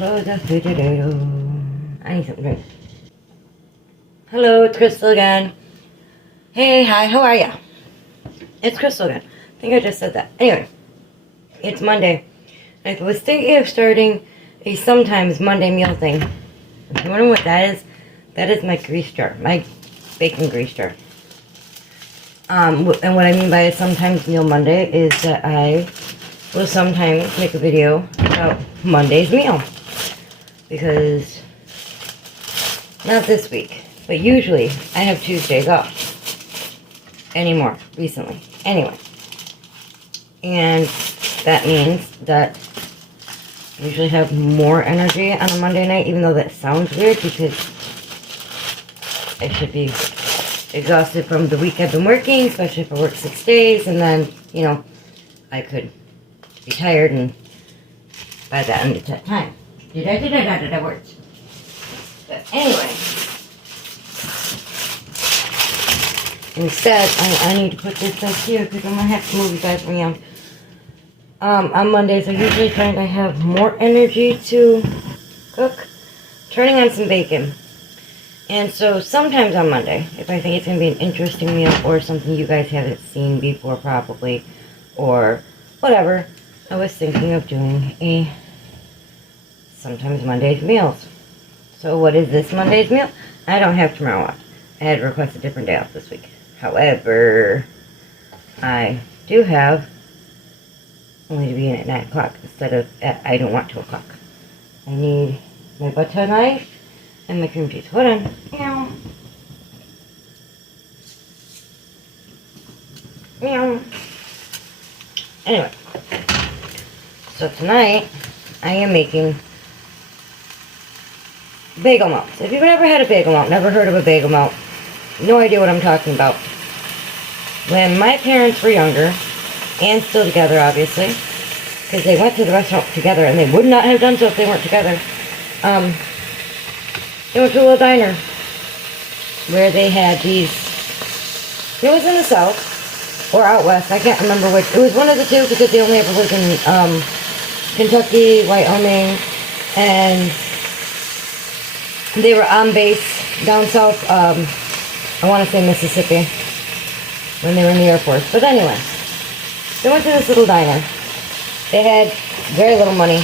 close the refrigerator. I need something to drink. Hello, it's Crystal again. Hey, hi, how are ya? It's Crystal again. I think I just said that. Anyway, it's Monday. I was thinking of starting a sometimes Monday meal thing. If you wonder what that is my grease jar, my bacon grease jar. And what I mean by a sometimes meal Monday is that I will sometimes make a video about Monday's meal. Because, not this week, but usually I have Tuesdays off. Anymore, recently. Anyway. And that means that I usually have more energy on a Monday night, even though that sounds weird because I should be exhausted from the week I've been working, especially if I work 6 days, and then, you know, I could be tired and by the end of that time. That works. But anyway, instead, I need to put this back here because I'm going to have to move you guys around. On Mondays, I usually find I have more energy to cook, turning on some bacon. And so sometimes on Monday, if I think it's going to be an interesting meal or something you guys haven't seen before probably, or whatever, I was thinking of doing a sometimes Monday's meals. So what is this Monday's meal? I don't have tomorrow off. I had to request a different day off this week. However, I do have only to be in at 9 o'clock instead of at I don't want 2 o'clock. I need my butter knife and my cream cheese. Hold on. Meow. Meow. Anyway. So tonight, I am making bagel melts. If you've never had a bagel melt, never heard of a bagel melt, no idea what I'm talking about. When my parents were younger, and still together obviously, because they went to the restaurant together and they would not have done so if they weren't together, they went to a little diner where they had these, it was in the south or out west, I can't remember which, it was one of the two because they only ever lived in Kentucky, Wyoming, and they were on base down south, I want to say Mississippi, when they were in the Air Force. But anyway, they went to this little diner. They had very little money,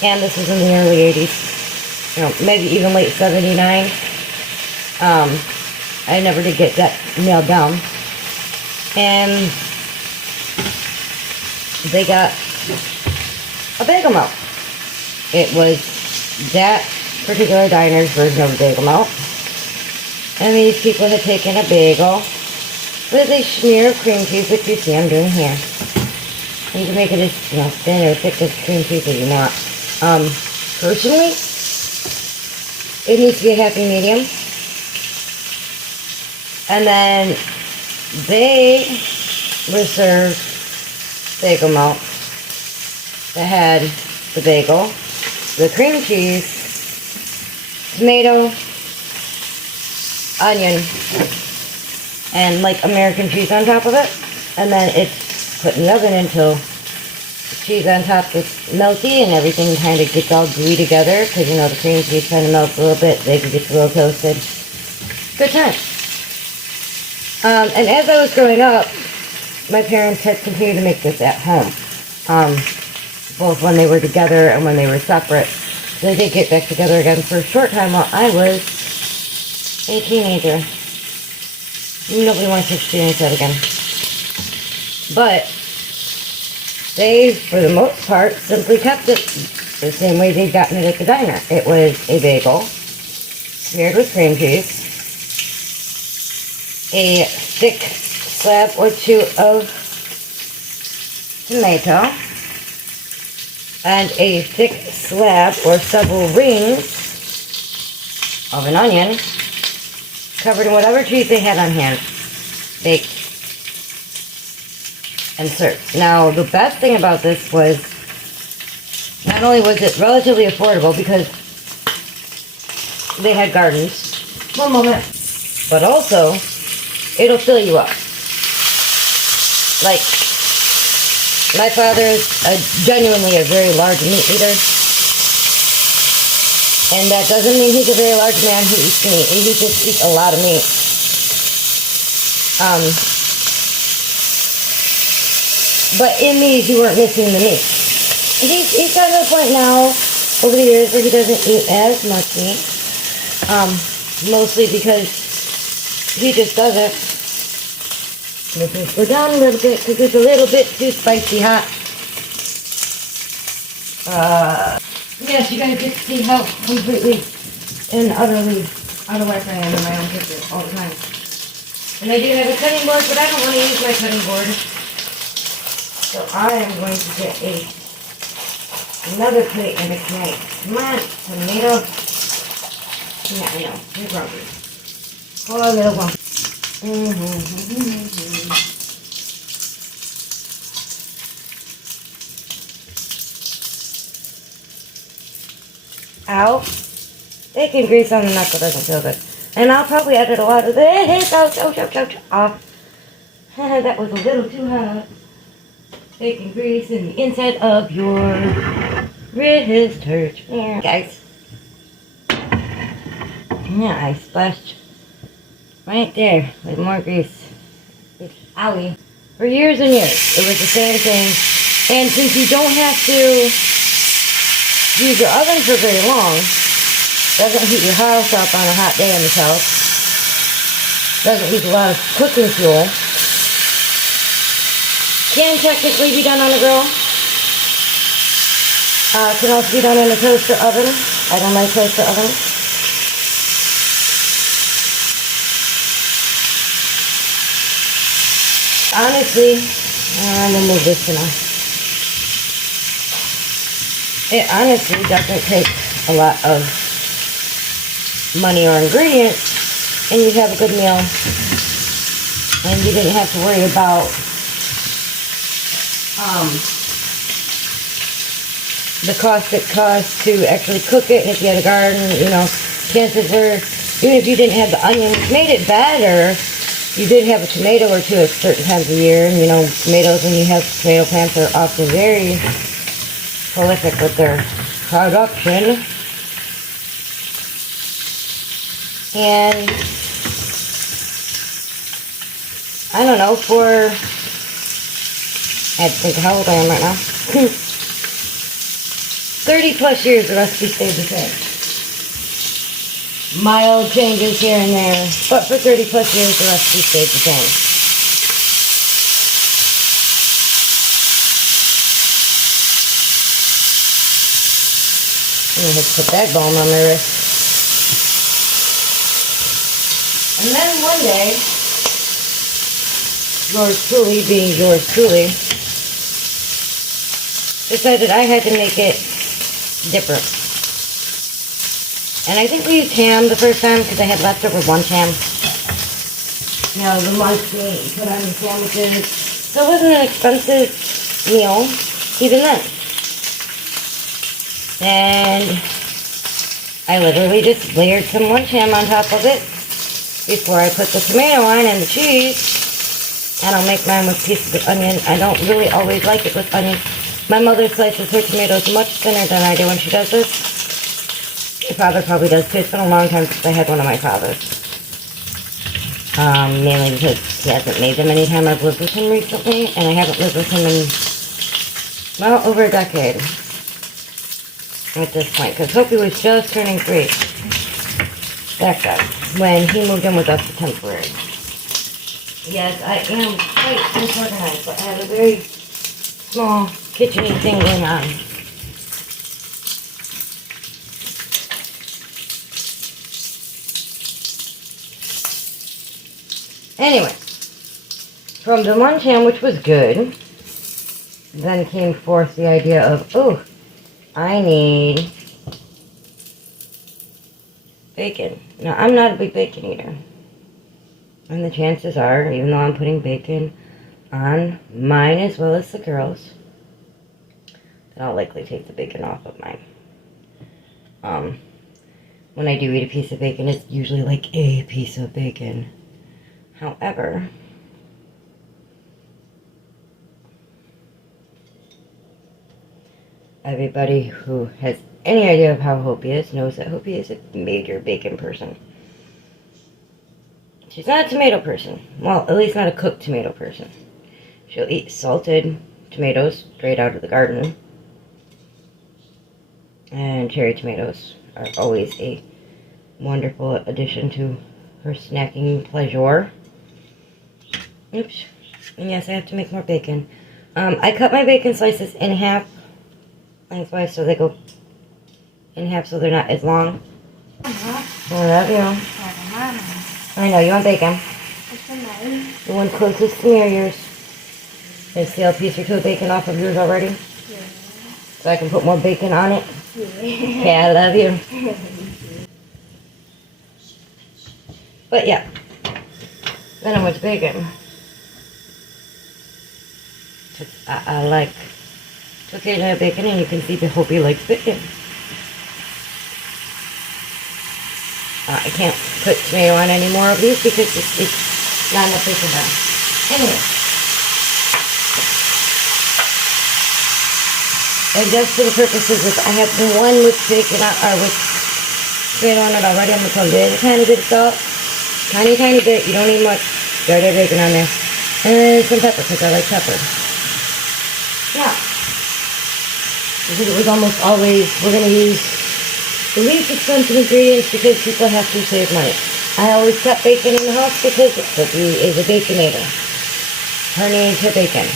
and this was in the early 80s. You know, maybe even late 79. I never did get that nailed down. And they got a bagel melt. It was that particular diner's version of a bagel melt. And these people had taken a bagel with a smear of cream cheese, which you see I'm doing here. You can make it as, you know, thin or thick as cream cheese as you want. Personally, it needs to be a happy medium. And then they were served bagel melt that had the bagel, the cream cheese, tomato, onion, and like American cheese on top of it. And then it's put in the oven until the cheese on top gets melty and everything kind of gets all gooey together, because you know the cream cheese kind of melts a little bit, bacon gets a little toasted. Good time. And as I was growing up, my parents had continued to make this at home, both when they were together and when they were separate. They did get back together again for a short time while I was a teenager. Nobody wants to experience that again. But they, for the most part, simply kept it the same way they'd gotten it at the diner. It was a bagel, smeared with cream cheese, a thick slab or two of tomato, and a thick slab or several rings of an onion, covered in whatever cheese they had on hand, baked, and served. Now, the best thing about this was, not only was it relatively affordable because they had gardens, one moment, but also, it'll fill you up. Like, my father is genuinely a very large meat eater, And that doesn't mean he's a very large man who eats meat. He just eats a lot of meat. But in these, you weren't missing the meat. He's gotten to the point now, over the years, where he doesn't eat as much meat. Mostly because he just doesn't. Let's go down a little bit, because it's a little bit too spicy hot. Yes, you guys get to see how completely and utterly out of whack I am in my own kitchen all the time. And I do have a cutting board, but I don't want to use my cutting board. So I am going to get another plate and a tonight. Come on, tomato. Yeah, I know. You're grumpy. Oh, little one. Ow. Bacon grease on the knuckle doesn't feel good. And I'll probably edit a lot of this. Ouch, ouch, ouch, ouch, off. That was a little too hot. Bacon grease in the inside of your wrist hurt. Yeah, guys. Yeah, I splashed right there with more grease. Owie. For years and years, it was the same thing. And since you don't have to use your oven for very long, doesn't heat your house up on a hot day in the south, doesn't use a lot of cooking fuel, can technically be done on a grill, can also be done in a toaster oven. I don't like toaster ovens. Honestly, I'm going to move this tonight. It honestly doesn't take a lot of money or ingredients, and you'd have a good meal, and you didn't have to worry about the cost it costs to actually cook it. And if you had a garden, you know, chances were, even if you didn't have the onion, which made it better, you did have a tomato or two at certain times of year. And you know, tomatoes, when you have tomato plants, are often very prolific with their production. And I don't know, I have to think of how old I am right now. 30 plus years, the recipe stayed the same. Mild changes here and there, but for 30 plus years, the recipe stayed the same. I'm going to put that balm on my wrist. And then one day, yours truly, being yours truly, decided I had to make it different. And I think we used ham the first time because I had leftover lunch ham. You know, the lunch meat you put on the sandwiches. So it wasn't an expensive meal, even then. And I literally just layered some lunch ham on top of it before I put the tomato on and the cheese. And I'll make mine with pieces of onion. I don't really always like it with onion. My mother slices her tomatoes much thinner than I do when she does this. My father probably does too. It's been a long time since I had one of my fathers. Mainly because he hasn't made them any time I've lived with him recently. And I haven't lived with him in, well, over a decade at this point. Because Hopi was just turning 3. That guy. When he moved in with us for temporary. Yes, I am quite disorganized, but I have a very small kitchen-y thing going on. Anyway, from the lunch ham, which was good, then came forth the idea of, oh, I need bacon. Now, I'm not a big bacon eater. And the chances are, even though I'm putting bacon on mine as well as the girls, that I'll likely take the bacon off of mine. When I do eat a piece of bacon, it's usually like a piece of bacon. However, Everybody who has any idea of how Hopi is knows that Hopi is a major bacon person. She's not a tomato person. Well, at least not a cooked tomato person. She'll eat salted tomatoes straight out of the garden. And cherry tomatoes are always a wonderful addition to her snacking pleasure. Oops. And yes, I have to make more bacon. I cut my bacon slices in half lengthwise so they go in half so they're not as long. I love you. I know, you want bacon. The one closest to me or yours? Did I steal a piece or two of bacon off of yours already? Yeah. So I can put more bacon on it? Yeah. Yeah, I love you. But yeah. Then I went to bacon. I like to occasionally have bacon, and you can see the Hopi likes bacon. I can't put tomato on any more of these because it's not enough bacon done. Anyway. And just for the purposes of, I have the one with bacon on, or with tomato on it already. I'm going to put a little tiny bit of salt. Tiny bit. You don't need much. You already have bacon on there. And some pepper because I like pepper. Yeah. Because it was almost always, we're going to use the least expensive ingredients because people have to save money. I always kept bacon in the house because Cookie is a baconator. Her needs her bacon.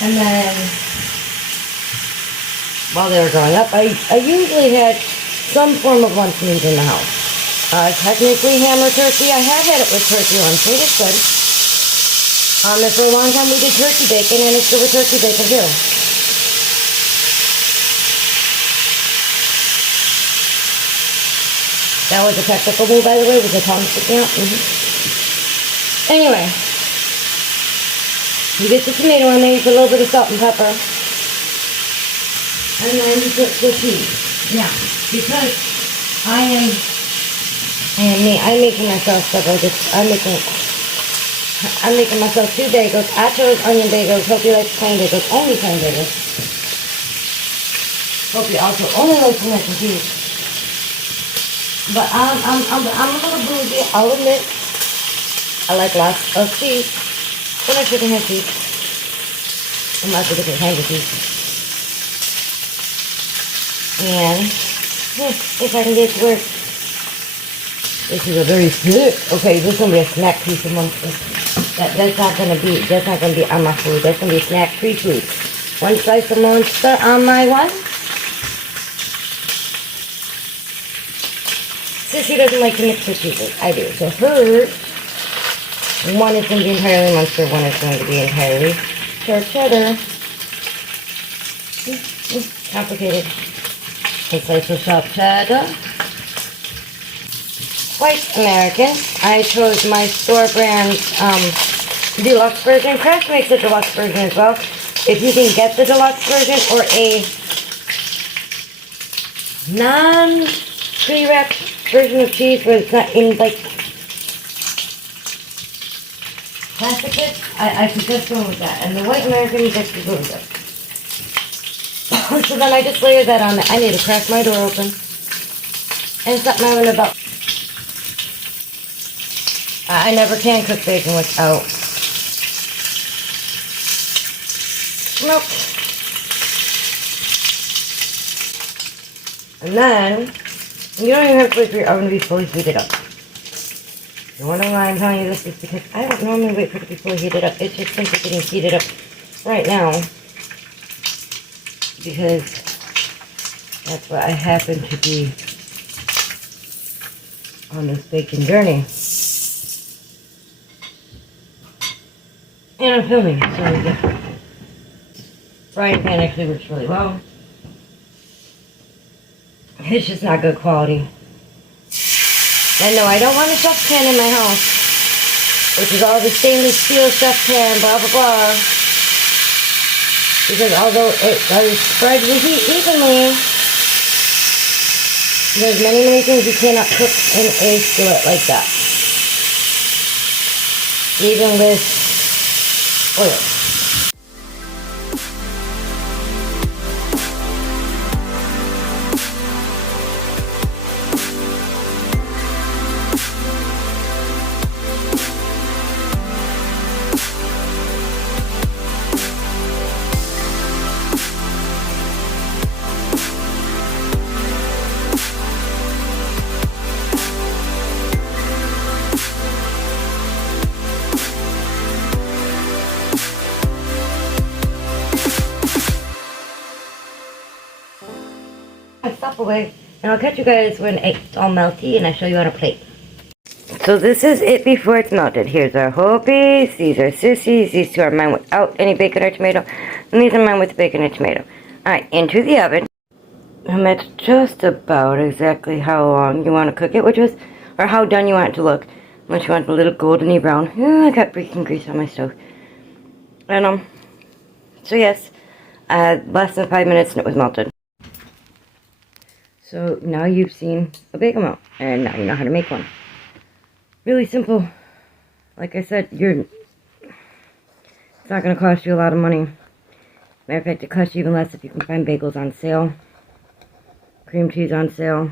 And then, while they were growing up, I usually had some form of lunch meat in the house. Technically ham or turkey. I have had it with turkey lunch meat. It's good. And for a long time we did turkey bacon, and it's good with turkey bacon too. That was a technical move, by the way, with the tongue sticking out. Anyway, you get the tomato on there, you put a little bit of salt and pepper. And then you put the cheese. Now, because I'm making myself several I'm making myself 2 bagels. I chose onion bagels. Hope you like plain bagels. Only plain bagels. Hope you also only like some mac and cheese. But I'm a little bougie, I'll admit. I like lots of cheese. But I shouldn't have cheese. And lots of different kinds of cheese. And if I can get it to work. This is a very thick. Okay, this is gonna be a snack piece of monster. That's not gonna be on my food. That's gonna be snack free food. One slice of monster on my one. Sissy doesn't like to mix her cheeses. I do. So hers, one is going to be entirely Munster, one is going to be entirely cheddar. Complicated. A slice of sharp cheddar. White American. I chose my store brand deluxe version. Kraft makes a deluxe version as well. If you can get the deluxe version or a non-pre-wrapped version of cheese where it's not in like plastic bits, I suggest going with that. And the white American is actually really good. So then I just layer that on. I need to crack my door open and set my oven about. I never can cook bacon without smoke. And then you don't even have to wait for your oven to be fully heated up. The one why I'm telling you this is because I don't normally wait for it to be fully heated up. It's just simply getting heated up right now. Because that's what I happen to be on this bacon journey. And I'm filming it, so yeah. Frying pan actually works really well. It's just not good quality. And no, I don't want a chef pan in my house, which is all the stainless steel chef pan, blah, blah, blah. Because although it does spread the heat evenly, there's many, many things you cannot cook in a skillet like that. Even with oil. my stuff away, and I'll catch you guys when it's all melty and I show you on a plate. So this is it before it's melted. Here's our whole piece. These are sissies. These two are mine without any bacon or tomato. And these are mine with bacon and tomato. Alright, into the oven. And that's just about exactly how long you want to cook it, or how done you want it to look. Unless you want a little goldeny brown. Ooh, I got bacon grease on my stove. And, so yes, less than 5 minutes and it was melted. So now you've seen a bagel melt, and now you know how to make one. Really simple. Like I said, it's not going to cost you a lot of money. Matter of fact, it costs you even less if you can find bagels on sale. Cream cheese on sale.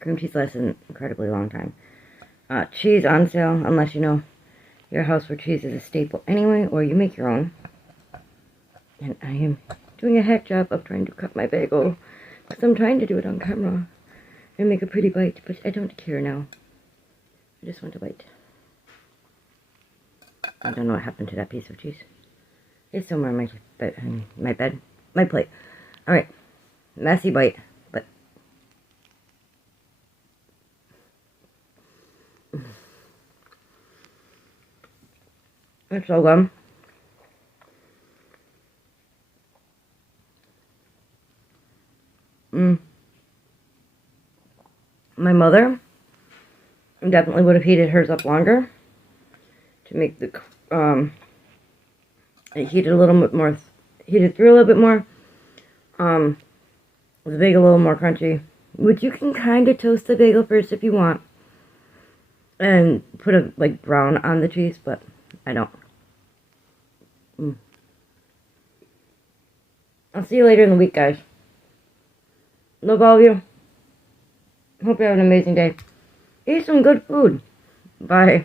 Cream cheese lasts an incredibly long time. Cheese on sale, unless you know your house where cheese is a staple anyway, or you make your own. And I am doing a hack job of trying to cut my bagel, because I'm trying to do it on camera and make a pretty bite, but I don't care now. I just want to bite. I don't know what happened to that piece of cheese. It's somewhere on my plate. Alright, messy bite, but it's so good. My mother definitely would have heated hers up longer to make the it heated a little bit more, heated through a little bit more. The bagel a little more crunchy, which you can kind of toast the bagel first if you want, and put a brown on the cheese, but I don't. I'll see you later in the week, guys. Love all of you. Hope you have an amazing day. Eat some good food. Bye.